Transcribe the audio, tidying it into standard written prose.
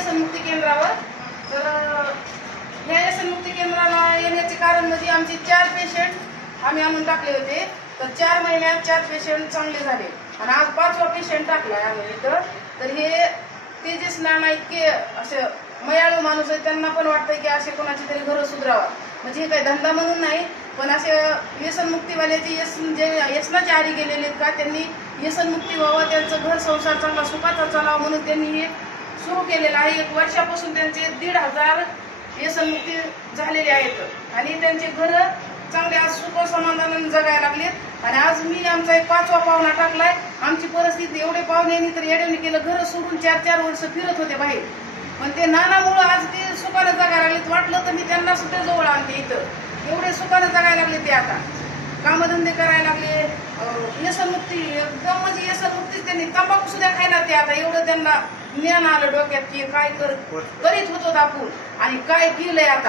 व्यसनमुक्ती केंद्रावर. तर ह्या व्यसनमुक्ती केंद्राला येण्याचे कारण म्हणजे आमचे 4 पेशंट आम्ही आणून टाकले होते. तर 4 महिन्यात 4 पेशंट चांगले झाले आणि आज 5वा पेशंट टाकलाय आम्ही इथं. तर हे तेजस नाना इतके असे मयाळू माणूस आहे, त्यांना पण वाटतं की असे कोणाची तरी घरं सुधारावा. म्हणजे हे काही धंदा म्हणून नाही, पण असे व्यसनमुक्तीवाल्याचे व्यसनाच्या आहारी गेलेले आहेत का, त्यांनी व्यसनमुक्ती व्हावं, त्यांचं घर संसार चांगला सुखाचा चालावा म्हणून त्यांनी हे सुरू केलेलं आहे. 1 वर्षापासून त्यांचे 1,500 व्यसनमुक्ती झालेले आहेत आणि त्यांचे घर चांगले आज सुख समाधानाने जगायला लागलेत. आणि आज मी आमचा एक 5वा पाहुणा टाकलाय. आमची परिस्थिती एवढे पाहुण्यांनी तर येड्याने केलं, घर सोडून 4-4 वर्ष फिरत होते बाहेर, पण ते नानामुळं आज ते सुखाने जगायला लागलेत. वाटलं तर मी त्यांना सुद्धा जवळ आणते इथं. एवढे सुखाने जगायला लागले ते आता, कामधंदे करायला लागले. व्यसनमुक्ती एकदम म्हणजे व्यसनमुक्तीच, त्यांनी तंबाखू सुद्धा खायला ते आता एवढं त्यांना ज्ञान आलं डोक्यात की काय करीत होतो आपण आणि काय केलंय आता.